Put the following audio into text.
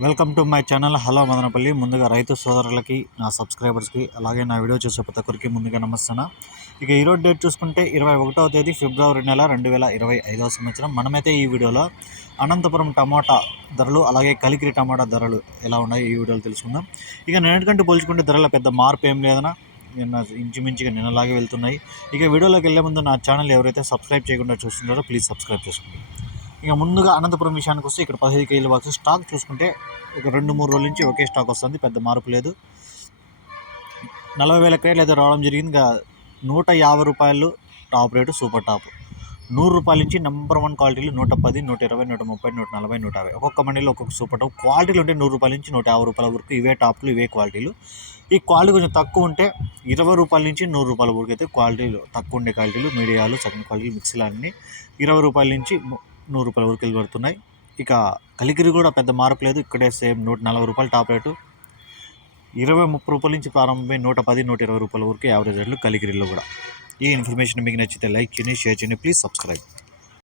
Welcome to my channel. Hello Madanapalle. ముందుగా రైతు సోదరులకి నా సబ్స్క్రైబర్స్కి అలాగే నా వీడియో చూసే ప్రతి ఒక్కరికి ముందుగా నమస్తున్నా ఇక ఈరోజు డేట్ చూసుకుంటే ఇరవై ఒకటవ తేదీ ఫిబ్రవరి నెల రెండు వేల ఇరవై ఐదవ సంవత్సరం. మనమైతే ఈ వీడియోలో అనంతపురం టమాటా ధరలు అలాగే కలికిరి టమాటా ధరలు ఎలా ఉన్నాయో ఈ వీడియోలో తెలుసుకుందాం. ఇక నిన్నటికంటే పోల్చుకుంటే ధరల పెద్ద మార్పు ఏం లేదన్నా నిన్న ఇంచుమించుగా నిన్నలాగే వెళ్తున్నాయి. ఇక వీడియోలోకి వెళ్ళే ముందు నా ఛానల్ ఎవరైతే సబ్స్క్రైబ్ చేయకుండా చూస్తున్నారో ప్లీజ్ సబ్స్క్రైబ్ చేసుకోండి. ఇక ముందుగా అనంతపురం విషయానికి వస్తే ఇక్కడ పదిహేను కేజీల బాక్స్ స్టాక్ చూసుకుంటే ఒక రెండు మూడు రోజుల నుంచి ఒకే స్టాక్ వస్తుంది పెద్ద మార్పు లేదు. నలభై వేల క్రేట్లు అయితే రావడం జరిగింది. ఇంకా నూట యాభై రూపాయలు టాప్ రేటు సూపర్ టాప్. నూరు రూపాయల నుంచి నెంబర్ వన్ క్వాలిటీలు నూట పది నూట ఇరవై నూట ముప్పై నూట నలభై నూట యాభై. ఒక్కొక్క మండీలో ఒక్కొక్క సూపర్ టాప్. క్వాలిటీలు ఉంటే నూరు రూపాయల నుంచి నూట యాభై రూపాయల వరకు ఇవే టాప్లు ఇవే క్వాలిటీలు. ఈ క్వాలిటీ కొంచెం తక్కువ ఉంటే ఇరవై రూపాయల నుంచి నూరు రూపాయల వరకు అయితే క్వాలిటీలు తక్కువ ఉండే క్వాలిటీలు మీడియాలు సెకండ్ క్వాలిటీలు మిక్సీలు అన్నీ ఇరవై రూపాయల నుంచి నూరు రూపాయల వరకు వెళ్ళి పడుతున్నాయి ఇక కలికిరి కూడా పెద్ద మార్పు లేదు. ఇక్కడే సేమ్ నూట నలభై రూపాయలు టాప్ రేటు. ఇరవై ముప్పై రూపాయల నుంచి ప్రారంభమై నూట పది నూట ఇరవై రూపాయల వరకు యావరేజ్ రేట్లు కలికిరిలో కూడా. ఈ ఇన్ఫర్మేషన్ మీకు నచ్చితే లైక్ చేయండి షేర్ చేయండి. Please subscribe.